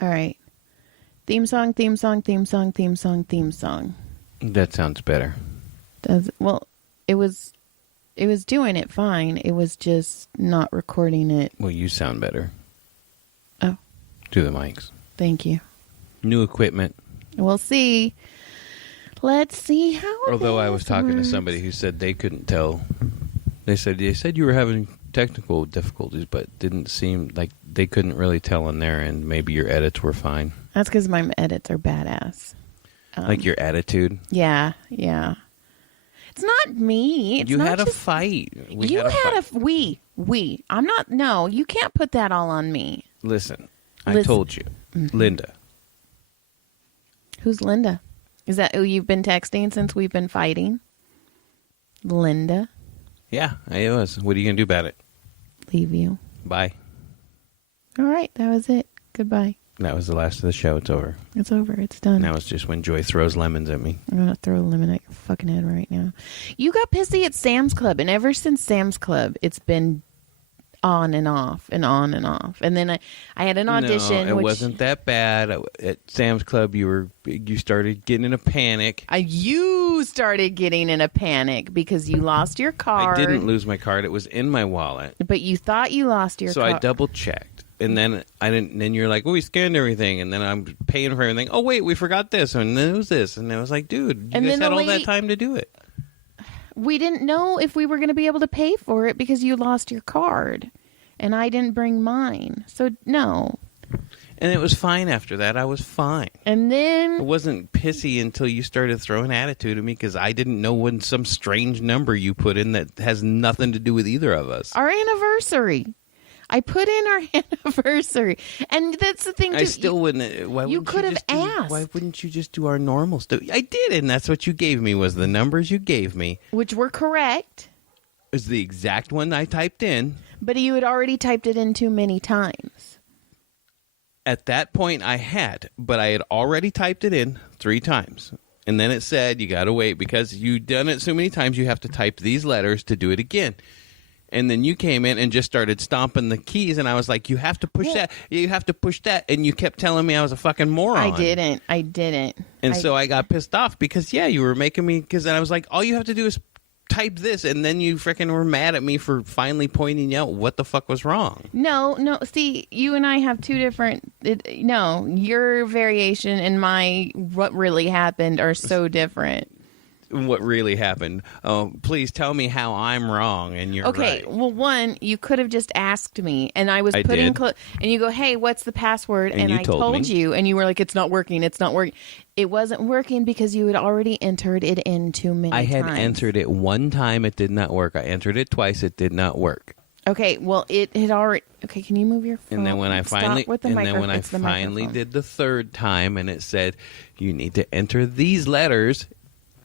All right. Theme song, theme song, theme song, theme song, theme song. That sounds better. Well, it was doing it fine. It was just not recording it. Well, you sound better. Oh. To the mics. Thank you. New equipment. We'll see. Let's see how. Although I was talking to somebody who said they couldn't tell. They said you were having technical difficulties, but didn't seem like they couldn't really tell on their end. Maybe your edits were fine. That's because my edits are badass. Like your attitude. Yeah. It's not me. It's you not had just, a fight. We. I'm not. No, you can't put that all on me. Listen, I told you, Linda. Who's Linda? Is that who you've been texting since we've been fighting? Linda. Yeah, it was. What are you gonna do about it? Leave you. Bye. All right, that was it. Goodbye. That was the last of the show. It's over. It's over. It's done. Now it's just when Joy throws lemons at me. I'm going to throw a lemon at your fucking head right now. You got pissy at Sam's Club, and ever since Sam's Club, it's been on and off and on and off. And then I had an audition. No, it wasn't that bad. At Sam's Club, you started getting in a panic. You started getting in a panic because you lost your card. I didn't lose my card. It was in my wallet. But you thought you lost your card. So I double checked. And then I didn't. Then you're like, "Oh, we scanned everything." And then I'm paying for everything. Oh, wait, we forgot this, and then it was this, and I was like, "Dude, you guys had all that time to do it." We didn't know if we were going to be able to pay for it because you lost your card, and I didn't bring mine. So no. And it was fine after that. I was fine. And then it wasn't pissy until you started throwing attitude at me because I didn't know when some strange number you put in that has nothing to do with either of us. Our anniversary. I put in our anniversary, and that's the thing. I still wouldn't. Why you could have asked. Why wouldn't you just do our normal stuff? I did, and that's what you gave me was the numbers you gave me, which were correct. Is the exact one I typed in, but you had already typed it in too many times. At that point, I had, but I had already typed it in 3 times, and then it said you got to wait because you've done it so many times. You have to type these letters to do it again. And then you came in and just started stomping the keys, and I was like, you have to push that. You have to push that. And you kept telling me I was a fucking moron. I didn't. And so I got pissed off because, you were making me, because then I was like, all you have to do is type this, and then you freaking were mad at me for finally pointing out what the fuck was wrong. No. See, you and I have two different, your variation and my what really happened are so different. What really happened? Oh, please tell me how I'm wrong and you're right. Okay, well, one, you could have just asked me, and I was putting, and you go, hey, what's the password? And I told you, and you were like, it's not working. It wasn't working because you had already entered it in too many times. I had entered it one time, it did not work. I entered it twice, it did not work. Okay, well, it had already. Okay, can you move your phone? And then when I finally, did the third time, and it said you need to enter these letters,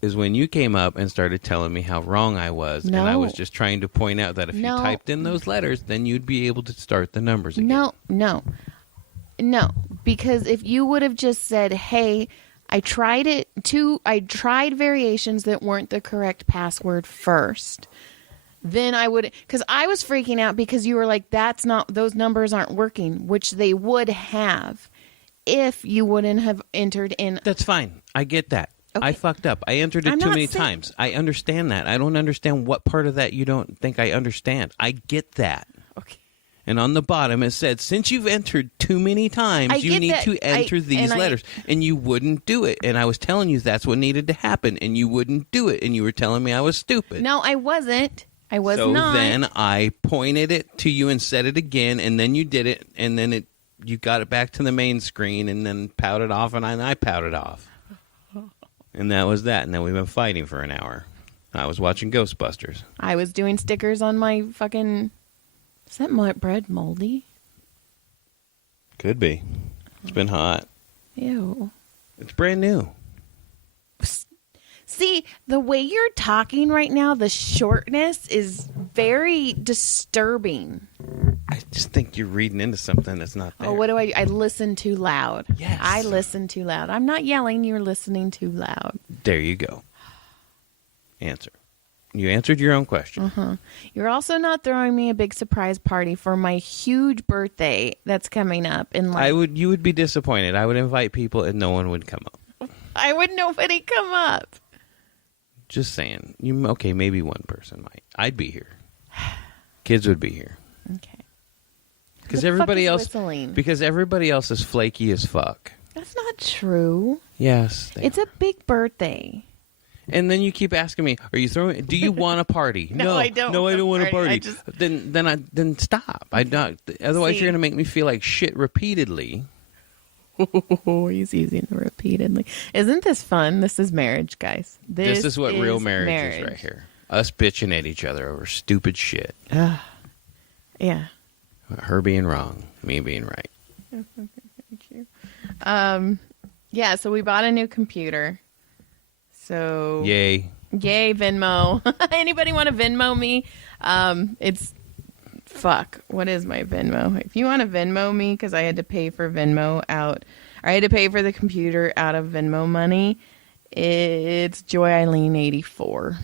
is when you came up and started telling me how wrong I was. No. And I was just trying to point out that if you typed in those letters, then you'd be able to start the numbers again. No, because if you would have just said, hey, I tried variations that weren't the correct password first, then I would, because I was freaking out because you were like, those numbers aren't working, which they would have if you wouldn't have entered in. That's fine. I get that. Okay. I fucked up. I entered it too many times. I understand that. I don't understand what part of that you don't think I understand. I get that. Okay. And on the bottom it said, since you've entered too many times, you need to enter these letters. And you wouldn't do it. And I was telling you that's what needed to happen. And you wouldn't do it. And you were telling me I was stupid. No, I wasn't. I was not. So then I pointed it to you and said it again. And then you did it. And then you got it back to the main screen and then pouted off. And I pouted off. And that was that. And then we've been fighting for an hour. I was watching Ghostbusters. I was doing stickers on my fucking... Is that bread moldy? Could be. It's been hot. Ew. It's brand new. See, the way you're talking right now, the shortness is very disturbing. I just think you're reading into something that's not there. Oh, what do I listen too loud. Yes. I listen too loud. I'm not yelling. You're listening too loud. There you go. Answer. You answered your own question. You're also not throwing me a big surprise party for my huge birthday that's coming up in like You would be disappointed. I would invite people and no one would come up. I would nobody come up. Just saying. Okay, maybe one person might. I'd be here. Kids would be here. Okay. Because The fuck everybody is else whistling? because everybody else is flaky as fuck. That's not true. Yes. It's a big birthday. And then you keep asking me, "Are you throwing? Do you want a party?" No, I don't No, want I a don't want a party. party. Then stop. I not. Otherwise, See. you're gonna make me feel like shit repeatedly. Oh, he's using it repeatedly. Isn't this fun? This is marriage, guys. This is what real marriage is right here. Us bitching at each other over stupid shit. Yeah. Her being wrong, me being right. Thank you. Yeah, so we bought a new computer. So Yay. Yay, Venmo. Anybody want to Venmo me? It's fuck. What is my Venmo? If you want to Venmo me, because I had to pay for Venmo out, or I had to pay for the computer out of Venmo money, it's Joy Eileen 84.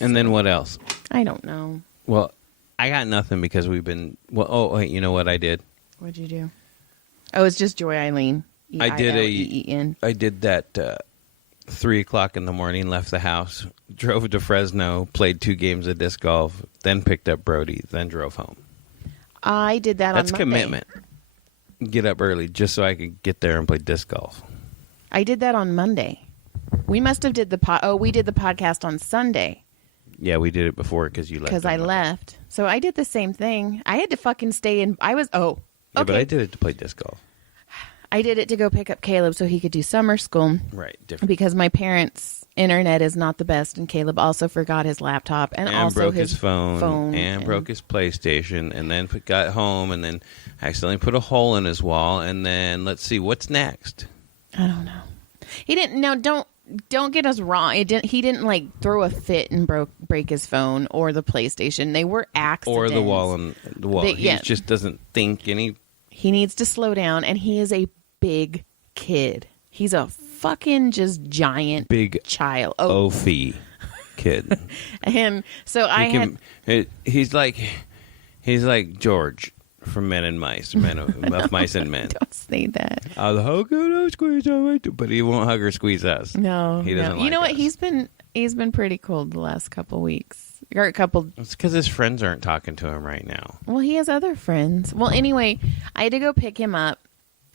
And then what else? I don't know. Well, I got nothing because we've been. Well, oh wait, you know what I did? What'd you do? Oh, it's just Joy Eileen. I did E-I-L-E-E-N. I did that 3 o'clock in the morning, left the house, drove to Fresno, played 2 games of disc golf, then picked up Brody, then drove home. I did that That's on Monday. commitment. Get up early just so I could get there and play disc golf. I did that on Monday. We must have did we did the podcast on Sunday. Yeah, we did it before because you left. Because I on Monday. left. So I did the same thing. I had to fucking stay in. Yeah, okay. but I did it to play disc golf. I did it to go pick up Caleb so he could do summer school Right, different. because my parents' internet is not the best, and Caleb also forgot his laptop and also broke his phone, and and broke his PlayStation, and then got home and then accidentally put a hole in his wall, and then let's see what's next. I don't know. He didn't. No, don't get us wrong. He didn't like throw a fit and break his phone or the PlayStation. They were accidents. Or the wall and the wall. He yeah. just doesn't think any. He needs to slow down, and he is a big kid. He's a fucking just giant Big child. Ophi kid. And so He's like George from Men and Mice, Men of Mice and Men. Don't say that. I'll hug her, I'll squeeze her, but he won't hug or squeeze us. No, he doesn't. You like know what? us. He's been pretty cold the last couple weeks. Or a couple. It's because his friends aren't talking to him right now. Well, he has other friends. Well, anyway, I had to go pick him up,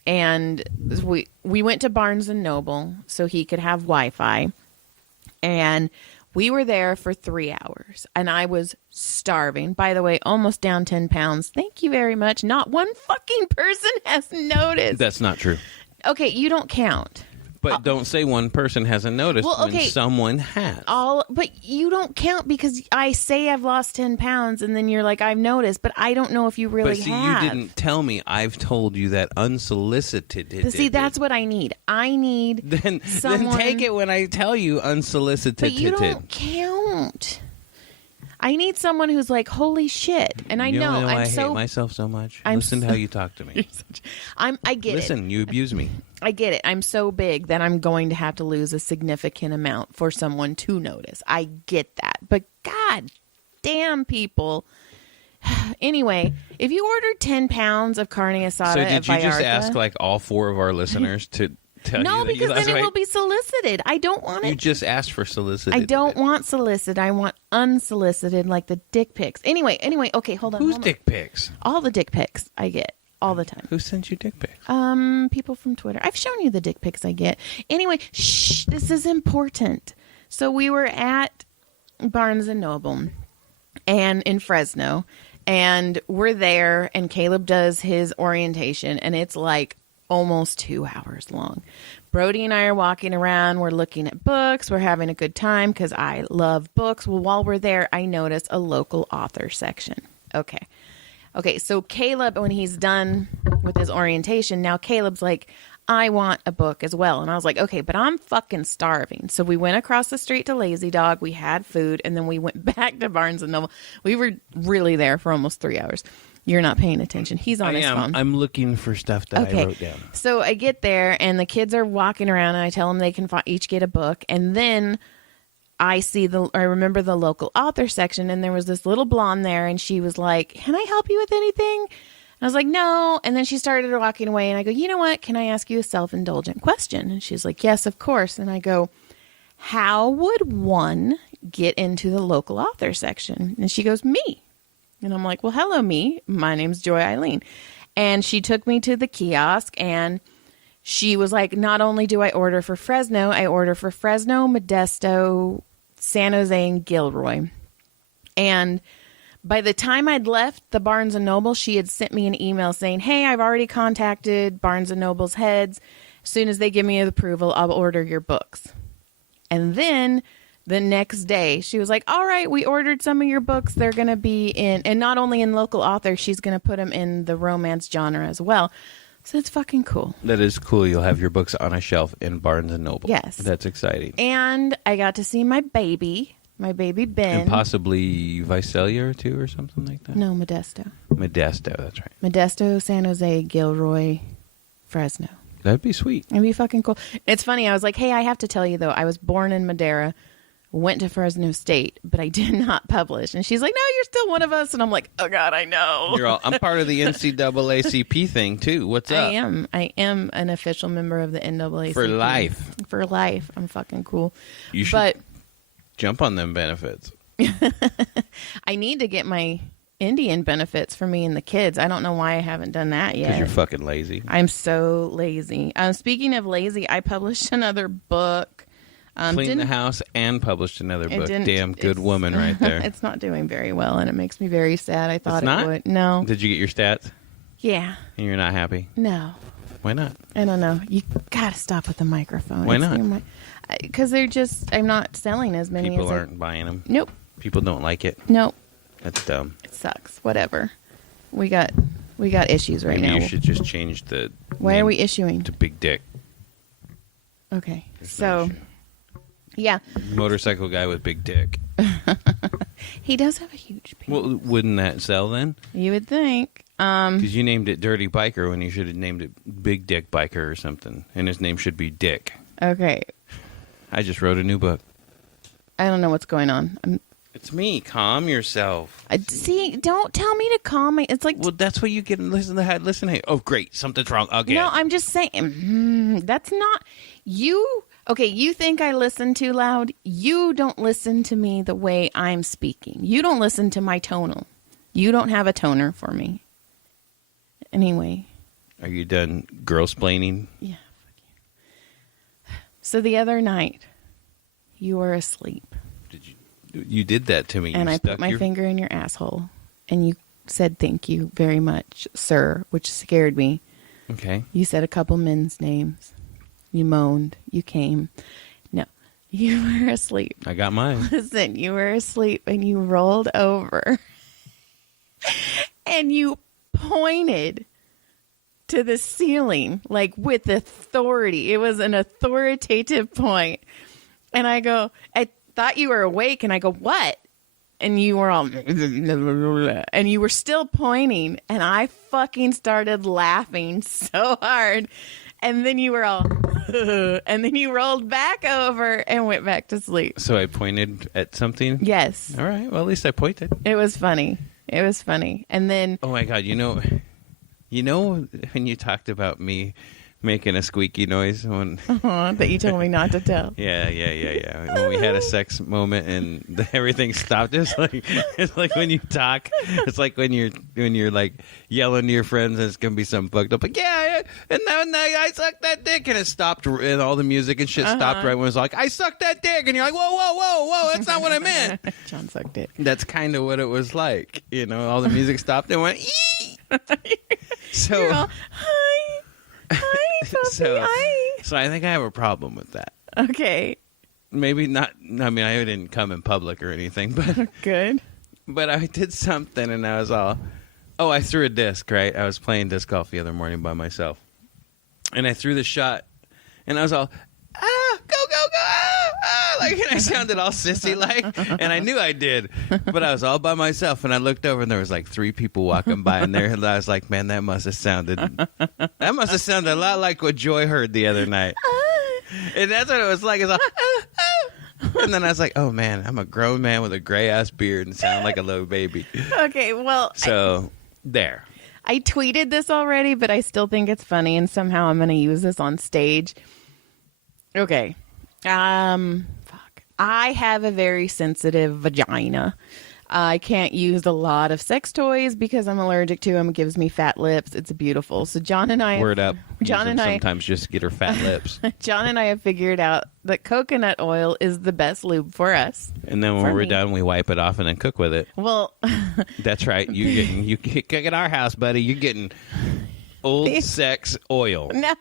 and we went to Barnes and Noble so he could have Wi-Fi, and we were there for 3 hours, and I was starving. By the way, almost down 10 pounds. Thank you very much. Not one fucking person has noticed. That's not true. Okay, you don't count. But don't say one person hasn't noticed when someone has. But you don't count because I say I've lost 10 pounds and then you're like, I've noticed, but I don't know if you really But see, have. you didn't tell me. I've told you that unsolicited. But see, that's what I need. I need then someone. take it when I tell you unsolicited. But you don't count. I need someone who's like, holy shit. And I know I I'm hate so. myself so much. I'm Listen to how you talk to me. I get it. Listen, you abuse me. I get it. I'm so big that I'm going to have to lose a significant amount for someone to notice. I get that. But god damn, people. Anyway, if you ordered 10 pounds of carne asada So at did you just Vallarta- ask like all 4 of our listeners to tell No, you that because you then it weight? will be solicited. I don't want You it. just asked for solicited. I don't want solicited. I want unsolicited, like the dick pics. Anyway, okay, hold on. Who's hold on. dick pics? All the dick pics I get all the time. Who sent you dick pics? People from Twitter. I've shown you the dick pics I get. Anyway, shh, this is important. So we were at Barnes and Noble and in Fresno, and we're there, and Caleb does his orientation, and it's like almost 2 hours long. Brody and I are walking around. We're looking at books. We're having a good time because I love books. Well, while we're there, I notice a local author section. Okay, so Caleb, when he's done with his orientation, now Caleb's like, I want a book as well. And I was like, okay, but I'm fucking starving. So we went across the street to Lazy Dog. We had food, and then we went back to Barnes & Noble. We were really there for almost 3 hours. You're not paying attention. He's on his phone. I'm looking for stuff that I wrote down. So I get there, and the kids are walking around, and I tell them they can each get a book. And then I remember the local author section, and there was this little blonde there, and she was like, "Can I help you with anything?" I was like, "No." And then she started walking away, and I go, "You know what? Can I ask you a self-indulgent question?" And she's like, "Yes, of course." And I go, "How would one get into the local author section?" And she goes, "Me." And I'm like, "Well, hello, me. My name's Joy Eileen." And she took me to the kiosk, and she was like, "Not only do I order for Fresno, I order for Fresno, Modesto, San Jose, and Gilroy." And by the time I'd left the Barnes & Noble, she had sent me an email saying, "Hey, I've already contacted Barnes & Noble's heads. As soon as they give me approval, I'll order your books." And then the next day, she was like, "All right, we ordered some of your books. They're going to be in," and not only in local authors, she's going to put them in the romance genre as well. So it's fucking cool. That is cool. You'll have your books on a shelf in Barnes & Noble. Yes. That's exciting. And I got to see my baby Ben. And possibly Visalia too, or something like that? No, Modesto. Modesto, that's right. Modesto, San Jose, Gilroy, Fresno. That'd be sweet. It'd be fucking cool. It's funny. I was like, "Hey, I have to tell you, though, I was born in Madera, went to Fresno State, but I did not publish." And she's like, "No, you're still one of us." And I'm like, "Oh, God, I know." I'm part of the NCAACP thing, too. What's up? I am an official member of the NAACP. For life. For life. I'm fucking cool. You should But jump on them benefits. I need to get my Indian benefits for me and the kids. I don't know why I haven't done that yet. Because you're fucking lazy. I'm so lazy. Speaking of lazy, I published another book. Cleaned the house and published another book. didn't- Damn good it's- woman right there. It's not doing very well, and it makes me very sad. I thought It's not? it would. No. Did you get your stats? Yeah. And you're not happy? No. Why not? I don't know. You gotta stop with the microphone. Why not? Because I'm not selling as many People as aren't buying them. Nope. People don't like it. Nope. That's dumb. It sucks. Whatever. We got issues right Maybe now. you should just change the Why name are we issuing? to Big Dick. Okay. There's no So, issue. yeah. Motorcycle guy with big dick. He does have a huge penis. Well, wouldn't that sell then? You would think. Because you named it Dirty Biker when you should have named it Big Dick Biker or something. And his name should be Dick. Okay. I just wrote a new book. I don't know what's going on. It's me. Calm yourself. See, don't tell me to calm my. It's like Well, that's what you get. Listen. Hey, oh, great. Something's wrong again. no. I'm just saying. That's not you. Okay, you think I listen too loud? You don't listen to me the way I'm speaking. You don't listen to my tonal. You don't have a toner for me. Anyway. Are you done girl-splaining? Yeah. Fuck you. So the other night, you were asleep, You did that to me. and You I put stuck my your- finger in your asshole, and you said thank you very much, sir, which scared me. Okay. You said a couple men's names. You moaned. You came. No, you were asleep. I got mine. Listen, you were asleep and you rolled over and you pointed to the ceiling like with authority. It was an authoritative point. And I thought you were awake, and I go, "What?" And you were all, and you were still pointing, and I fucking started laughing so hard. And then you were all, and then you rolled back over and went back to sleep. So I pointed at something? Yes. All right. Well, at least I pointed. It was funny. It was funny. And then, Oh, my God. You know when you talked about me making a squeaky noise when... that you told me not to tell. Yeah. When we had a sex moment and everything stopped. It's like when you talk. It's like when you're like yelling to your friends and it's gonna be something fucked up. Like and now I sucked that dick, and it stopped, and all the music and shit stopped right when it was like I sucked that dick, and you're like whoa, that's not what I meant. John sucked it. That's kind of what it was like. All the music stopped and went. Ee! So. You're all, hi, puppy, hi. So I think I have a problem with that. Okay, Maybe not. I mean, I didn't come in public or anything, good. but I did something, and I was all, I threw a disc, right? I was playing disc golf the other morning by myself, and I threw the shot, and I was all, go, like, and I sounded all sissy like, and I knew I did, but I was all by myself, and I looked over, and there was like 3 people walking by, and there, and I was like, man, that must have sounded a lot like what Joy heard the other night. And that's what it was like. It's like, And then I was like, oh man, I'm a grown man with a gray ass beard and sound like a little baby. Okay, well, So there. I tweeted this already, but I still think it's funny, and somehow I'm going to use this on stage. Okay. Fuck. I have a very sensitive vagina. I can't use a lot of sex toys because I'm allergic to them. It gives me fat lips. It's beautiful. So John and I... Word up. John and I... Sometimes just get her fat lips. John and I have figured out that coconut oil is the best lube for us. And then when For we're me. done, we wipe it off and then cook with it. Well... That's right. You cook at our house, buddy. You're getting old sex oil. No.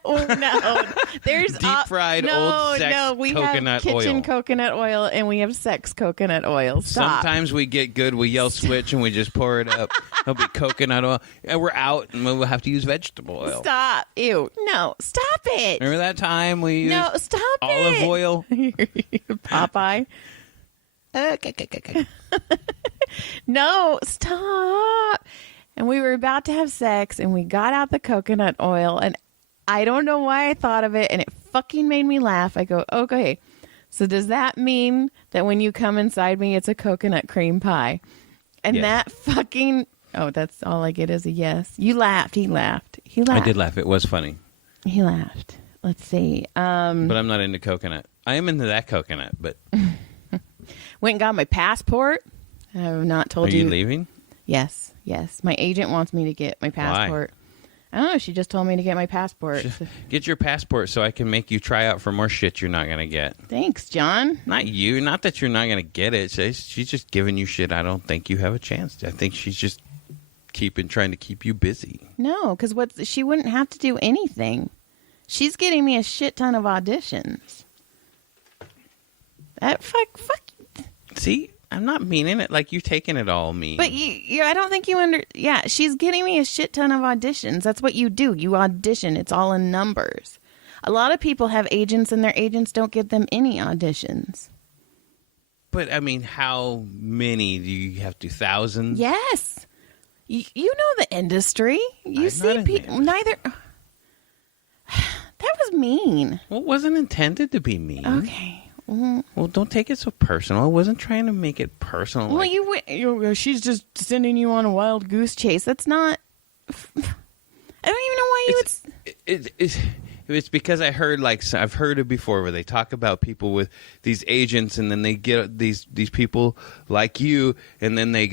There's Deep fried old sex we coconut have kitchen oil. coconut oil and we have sex coconut oil. Stop. Sometimes we get good. We yell switch and we just pour it up. It'll be coconut oil. And we're out and we'll have to use vegetable oil. Stop. Ew. No. Stop it. Remember that time we used No. Stop olive it. oil? Popeye. No. Stop. And we were about to have sex and we got out the coconut oil and I don't know why I thought of it and it fucking made me laugh. I go, okay, so does that mean that when you come inside me, it's a coconut cream pie? And Yes. that fucking, that's all I get is a yes. You laughed. He laughed. He I laughed. did laugh. It was funny. He laughed. Let's see. But I'm not into coconut. I am into that coconut, but Went and got my passport. I have not told are you leaving? Yes. My agent wants me to get my passport. I don't know. She just told me to get my passport. Get your passport so I can make you try out for more shit you're not going to get. Thanks, John. Not you. Not that you're not going to get it. She's just giving you shit I don't think you have a chance to. I think she's just trying to keep you busy. No, because she wouldn't have to do anything. She's getting me a shit ton of auditions. That fuck. See, I'm not meaning it like you're taking it all mean. But I don't think you yeah, she's getting me a shit ton of auditions. That's what you do. You audition. It's all in numbers. A lot of people have agents and their agents don't give them any auditions. But, I mean, how many do you have to? Thousands? Yes. You know the industry. You I'm see not in the people. industry. Neither. That was mean. Well, it wasn't intended to be mean. Okay. Well, don't take it so personal. I wasn't trying to make it personal. Well, like, she's just sending you on a wild goose chase. That's not. I don't even know why you would. It's because I heard, I've heard it before where they talk about people with these agents and then they get these people like you and then they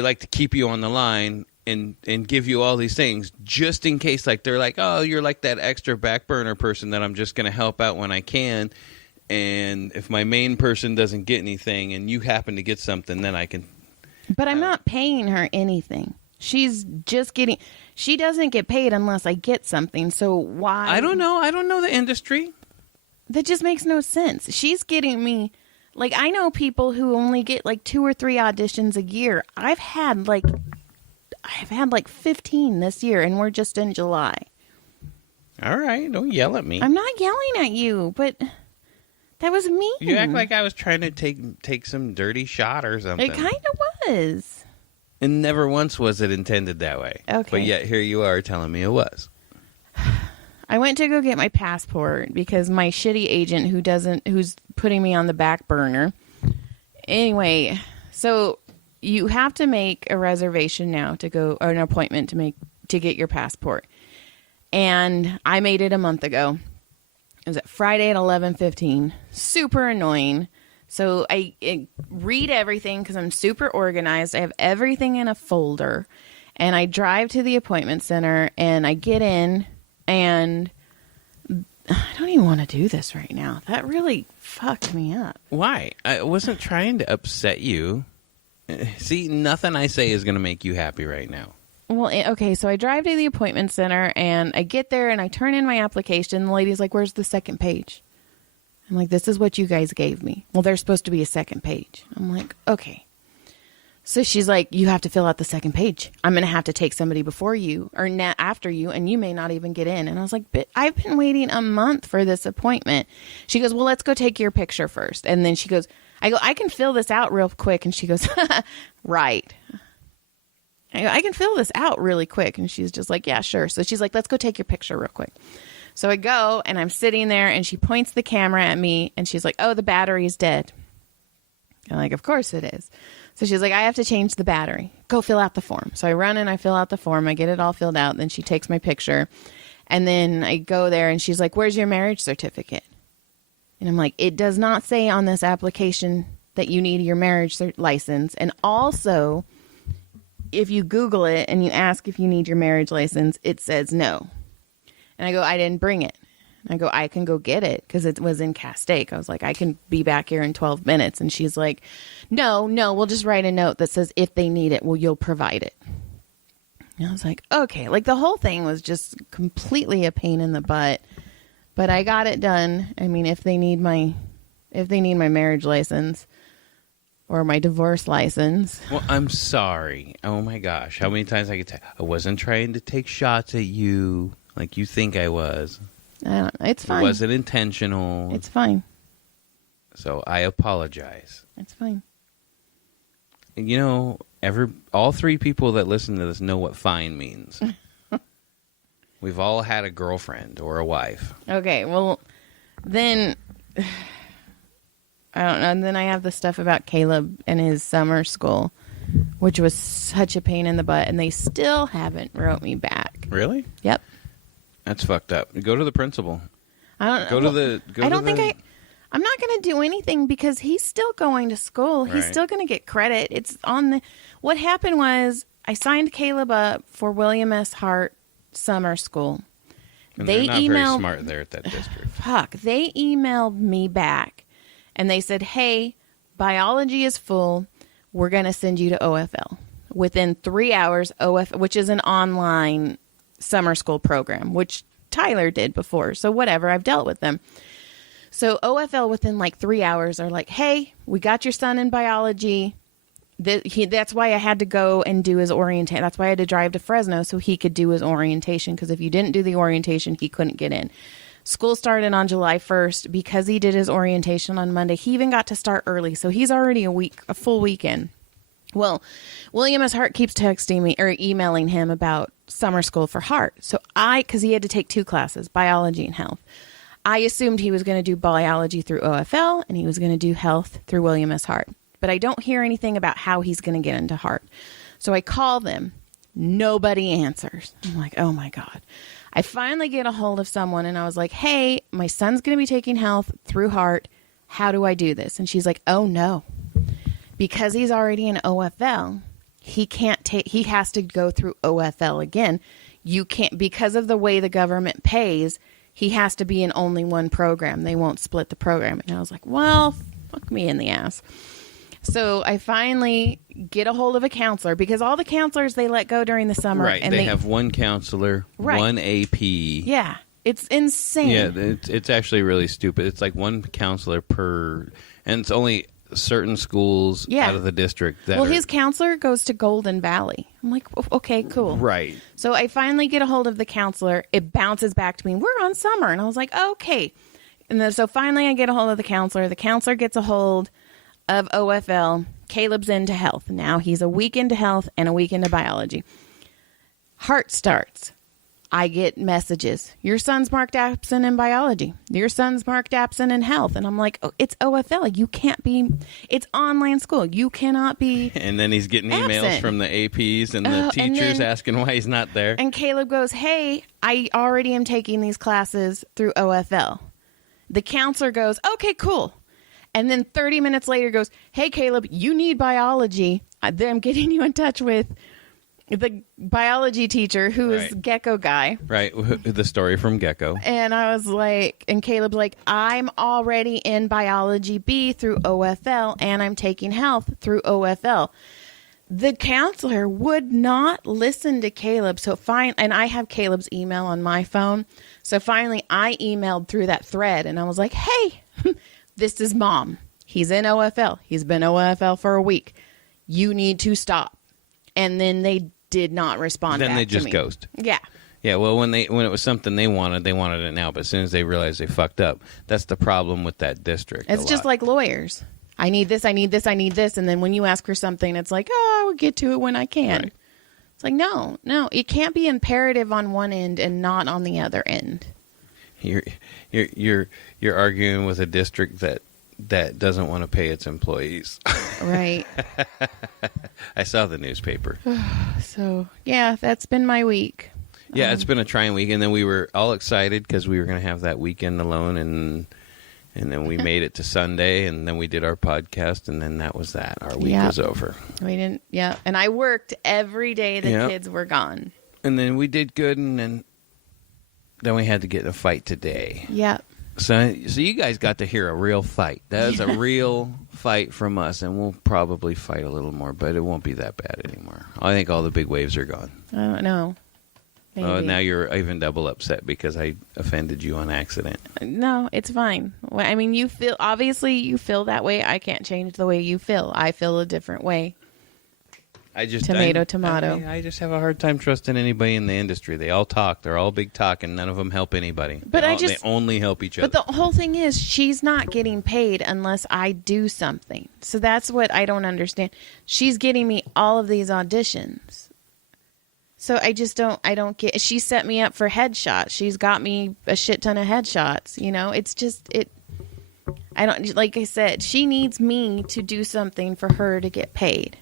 like to keep you on the line and give you all these things just in case, like, they're like, oh, you're like that extra back burner person that I'm just going to help out when I can. And if my main person doesn't get anything and you happen to get something, then I can. But I'm not paying her anything. She's just getting. She doesn't get paid unless I get something. So why? I don't know. I don't know the industry. That just makes no sense. She's getting me. Like, I know people who only get like 2 or 3 auditions a year. I've had like 15 this year, and we're just in July. All right. Don't yell at me. I'm not yelling at you, but that was mean. You act like I was trying to take some dirty shot or something. It kind of was. And never once was it intended that way. Okay. But yet here you are telling me it was. I went to go get my passport because my shitty agent who's putting me on the back burner. Anyway, so you have to make a reservation now to go, or an appointment to get your passport. And I made it a month ago. It was at Friday at 11:15. Super annoying. So I read everything because I'm super organized. I have everything in a folder. And I drive to the appointment center and I get in and I don't even want to do this right now. That really fucked me up. Why? I wasn't trying to upset you. See, nothing I say is going to make you happy right now. Well, okay, so I drive to the appointment center and I get there and I turn in my application. The lady's like, where's the second page? I'm like, this is what you guys gave me. Well, there's supposed to be a second page. I'm like, okay. So she's like, you have to fill out the second page. I'm going to have to take somebody before you or after you, and you may not even get in. And I was like, but I've been waiting a month for this appointment. She goes, well, let's go take your picture first. And then she goes, I go, I can fill this out real quick. And she goes, right. I go, I can fill this out really quick. And she's just like, yeah, sure. So she's like, let's go take your picture real quick. So I go and I'm sitting there and she points the camera at me and she's like, oh, the battery's dead. I'm like, of course it is. So she's like, I have to change the battery. Go fill out the form. So I run and I fill out the form. I get it all filled out. Then she takes my picture. And then I go there and she's like, where's your marriage certificate? And I'm like, it does not say on this application that you need your marriage license. And also, if you Google it and you ask if you need your marriage license, it says no. And I go, I didn't bring it. I go, I can go get it because it was in Castaic. I was like, I can be back here in 12 minutes. And she's like, no, we'll just write a note that says if they need it, well, you'll provide it. And I was like, okay. Like the whole thing was just completely a pain in the butt. But I got it done. I mean, if they need my marriage license or my divorce license. Well, I'm sorry. Oh my gosh. How many times I could I wasn't trying to take shots at you like you think I was. I don't know. It's fine. It wasn't intentional. It's fine. So I apologize. It's fine. You know, all three people that listen to this know what fine means. We've all had a girlfriend or a wife. Okay, well, then I don't know. And then I have the stuff about Caleb and his summer school, which was such a pain in the butt, and they still haven't wrote me back. Really? Yep. That's fucked up. Go to the principal. I don't Go to the. I'm not going to do anything because he's still going to school. He's Right. still going to get credit. It's on the. What happened was I signed Caleb up for William S. Hart summer school. And They they're not very emailed- smart there at that district. Fuck. They emailed me back and they said, hey, biology is full. We're going to send you to OFL. Within 3 hours, which is an online summer school program, which Tyler did before. So whatever, I've dealt with them. So OFL within like 3 hours are like, hey, we got your son in biology. That's why I had to go and do his orientation. That's why I had to drive to Fresno so he could do his orientation. Because if you didn't do the orientation, he couldn't get in. School started on July 1st. Because he did his orientation on Monday, he even got to start early. So he's already a full weekend. Well, William S. Hart keeps texting me or emailing him about summer school for Hart. So because he had to take 2 classes, biology and health. I assumed he was going to do biology through OFL and he was going to do health through William S. Hart. But I don't hear anything about how he's going to get into Hart. So I call them. Nobody answers. I'm like, oh my God. I finally get a hold of someone and I was like, hey, my son's going to be taking health through Hart. How do I do this? And she's like, oh no. Because he's already in OFL, he has to go through OFL again. You can't, because of the way the government pays, he has to be in only one program. They won't split the program. And I was like, well, fuck me in the ass. So I finally get a hold of a counselor because all the counselors they let go during the summer. Right. And they have one counselor, Right. one AP. Yeah. It's insane. Yeah, it's actually really stupid. It's like one counselor per, and it's only certain schools Yeah. out of the district that Well, are, his counselor goes to Golden Valley. I'm like, okay, cool. right. So I finally get a hold of the counselor. It bounces back to me. We're on summer. And I was like, okay. And then, so finally I get a hold of the counselor. The counselor gets a hold of OFL. Caleb's into health. Now he's a week into health and a week into biology. Hart starts. I get messages. Your son's marked absent in biology. Your son's marked absent in health. And I'm like, oh, it's OFL. You can't be, it's online school. You cannot be. And then he's getting emails Absent. from the APs and the And teachers then- asking why he's not there. And Caleb goes, hey, I already am taking these classes through OFL. The counselor goes, okay, cool. And then 30 minutes later goes, hey, Caleb, you need biology. I'm getting you in touch with the biology teacher who is Right. Gecko guy. Right. The story from Gecko. And I was like, and Caleb's like, I'm already in biology B through OFL and I'm taking health through OFL. The counselor would not listen to Caleb. So and I have Caleb's email on my phone. So finally I emailed through that thread and I was like, hey, this is mom. He's in OFL. He's been OFL for a week. You need to stop. And then they did not respond Then back they to just me. ghost. Yeah. Yeah, well, when it was something they wanted it now. But as soon as they realized they fucked up, that's the problem with that district. It's just like lawyers. I need this, I need this, I need this. And then when you ask for something, it's like, oh, I will get to it when I can. Right. It's like, no, it can't be imperative on one end and not on the other end. You're arguing with a district that doesn't want to pay its employees. Right. I saw the newspaper. So, yeah, that's been my week. Yeah, it's been a trying week, and then we were all excited because we were going to have that weekend alone, and then we made it to Sunday, and then we did our podcast, and then that was that. Our week Yep. was over. We didn't, yeah. And I worked every day the Yep. kids were gone. And then we did good, and then we had to get in a fight today. Yep. So you guys got to hear a real fight. That was a real fight from us, and we'll probably fight a little more, but it won't be that bad anymore. I think all the big waves are gone. I don't know. Maybe. Oh, now you're even double upset because I offended you on accident. No, it's fine. Well, I mean, you feel that way. I can't change the way you feel. I feel a different way. Tomato. I just have a hard time trusting anybody in the industry. They all talk. They're all big talk, and none of them help anybody. But they only help each other. But the whole thing is, she's not getting paid unless I do something. So that's what I don't understand. She's getting me all of these auditions. So I don't get, she set me up for headshots. She's got me a shit ton of headshots. You know, it's just, like I said, she needs me to do something for her to get paid.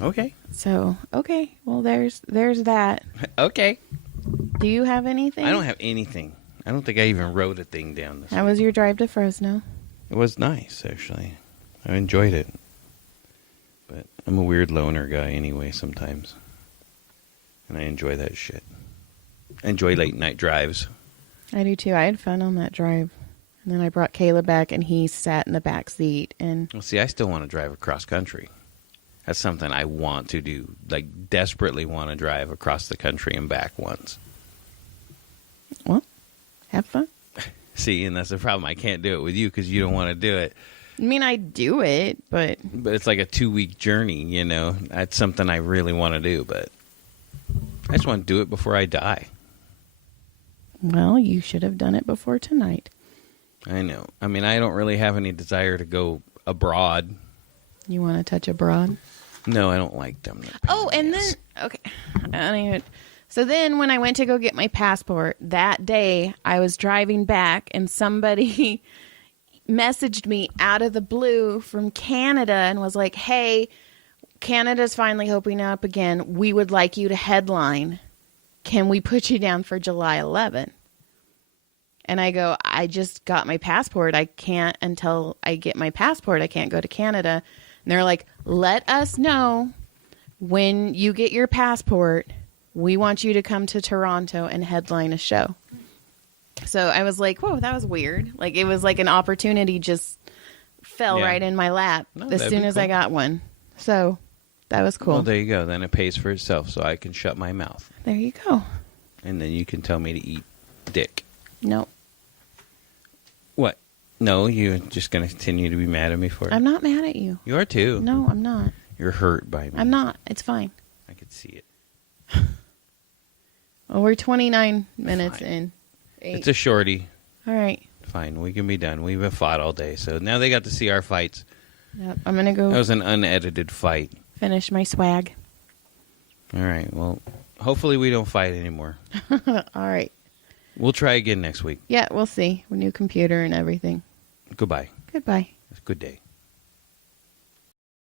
Okay. So, okay. Well, there's that. Okay. Do you have anything? I don't have anything. I don't think I even wrote a thing down this How was your drive to Fresno? It was nice, actually. I enjoyed it. But I'm a weird loner guy anyway sometimes. And I enjoy that shit. I enjoy late night drives. I do too. I had fun on that drive. And then I brought Caleb back and he sat in the back seat. And Well, see, I still want to drive across country. That's something I want to do. Like, desperately want to drive across the country and back once. well, have fun. See, and that's the problem. I can't do it with you because you don't want to do it. I mean, I do it, but But it's like a 2-week journey, you know. That's something I really want to do, but I just want to do it before I die. well, you should have done it before tonight. I know. I mean, I don't really have any desire to go abroad. You want to touch abroad? No, I don't like them. Oh, and then okay. I don't even, so then when I went to go get my passport that day, I was driving back and somebody messaged me out of the blue from Canada and was like, "Hey, Canada's finally opening up again. We would like you to headline. Can we put you down for July 11th?" And I go, "I just got my passport. I can't until I get my passport. I can't go to Canada." And they're like, "Let us know when you get your passport. We want you to come to Toronto and headline a show." So I was like, whoa, that was weird. Like, it was like an opportunity just fell Yeah. right in my lap No, as that'd soon be as I cool. got one. So that was cool. Well, there you go. Then it pays for itself, so I can shut my mouth. There you go. And then you can tell me to eat dick. No, What? No, you're just going to continue to be mad at me for it? I'm not mad at you. You are too. No, I'm not. You're hurt by me. I'm not. It's fine. I could see it. Well, we're 29 minutes Fine. in. It's a shorty. All right. Fine, we can be done. We've been fought all day, so now they got to see our fights. Yep. I'm going to That go was an unedited fight. finish my swag. All right, well, hopefully we don't fight anymore. All right. We'll try again next week. Yeah, we'll see. New computer and everything. Goodbye. Goodbye. Have a good day.